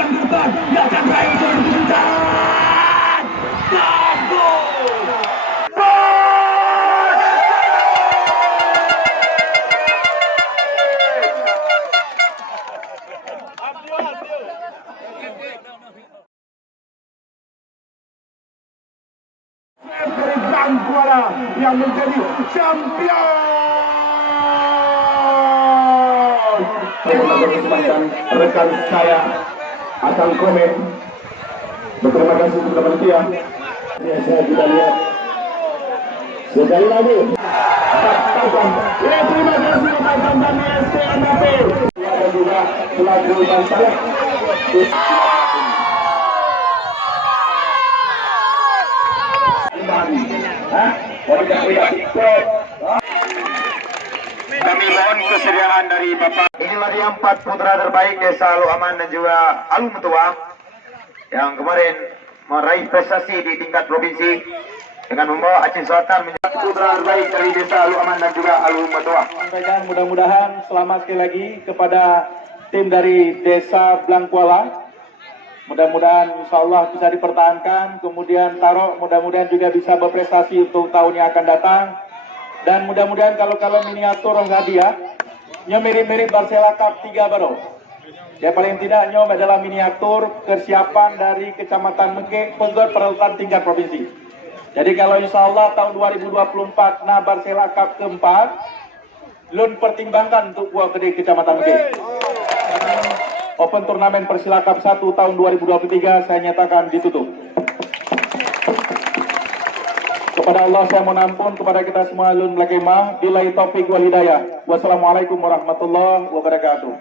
Pendudukan yang akan raih kedudukan. Dari Bangkuala yang menjadi champion. Kesempatan rekan saya akan komen. Berterima kasih kepada panitia. Saya kita lihat sekali lagi. Terima kasih kepada kami STMP. Ada juga pelaku Bansalah. Kami mohon kesediaan dari Bapak. Inilah dia 4 putra terbaik Desa Alu Aman dan juga Alu Metua yang kemarin meraih prestasi di tingkat provinsi dengan membawa Aceh Selatan menjadi putra terbaik dari Desa Alu Aman dan juga Alu Metua. Sampaikan mudah-mudahan selamat sekali lagi kepada tim dari Desa Bangkuala. Mudah-mudahan insya Allah bisa dipertahankan, kemudian Tarok mudah-mudahan juga bisa berprestasi untuk tahun yang akan datang. Dan mudah-mudahan kalau miniatur hadiah, nya mirip-mirip Barcelona Cup 3 baru. Ya paling tidak nyom adalah miniatur kesiapan dari Kecamatan Mengke untuk peralatan tingkat provinsi. Jadi kalau insya Allah tahun 2024 nah Barcelona Cup keempat, lun pertimbangkan untuk buat di Kecamatan Mengke. Open Turnamen Persila Cup 1 tahun 2023 saya nyatakan ditutup. Kepada Allah saya mohon ampun, kepada kita semua lun melakimah. Billahi taufik wal hidayah. Wassalamualaikum warahmatullahi wabarakatuh.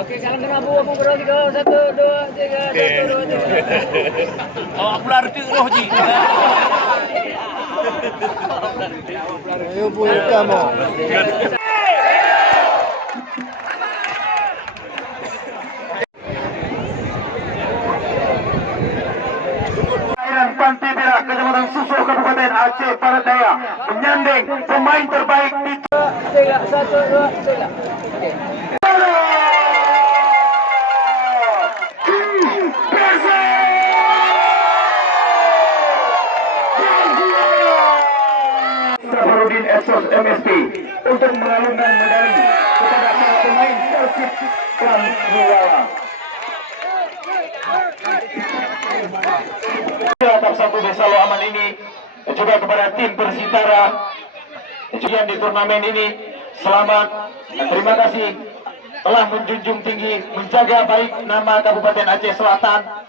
Oke, sekarang kena Abu bro, 1, 2, 3, 1, 2, 3. Oh, aku lari roh ji. Ayo bu, kamu. Pantai Perak, Kecamatan Susul, Kabupaten Aceh Barat Daya menyanding pemain terbaik di 3, 1, 2, 3. Safarudin Esos MSP untuk mengalungkan medali kepada para pemain Persib Bangkuala. Tahap 1 Desa Alu Aman ini juga kepada tim Persitara yang di turnamen ini selamat dan terima kasih telah menjunjung tinggi menjaga baik nama Kabupaten Aceh Selatan.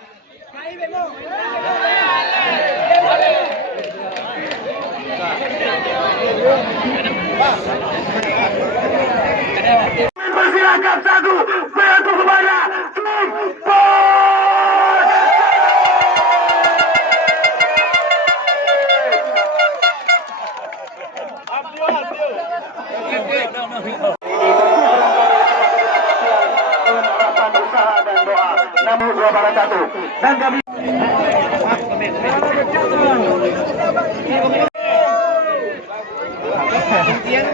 Persila Cup 1 beratu kepada tim namun 2 para 1 dan kami Yang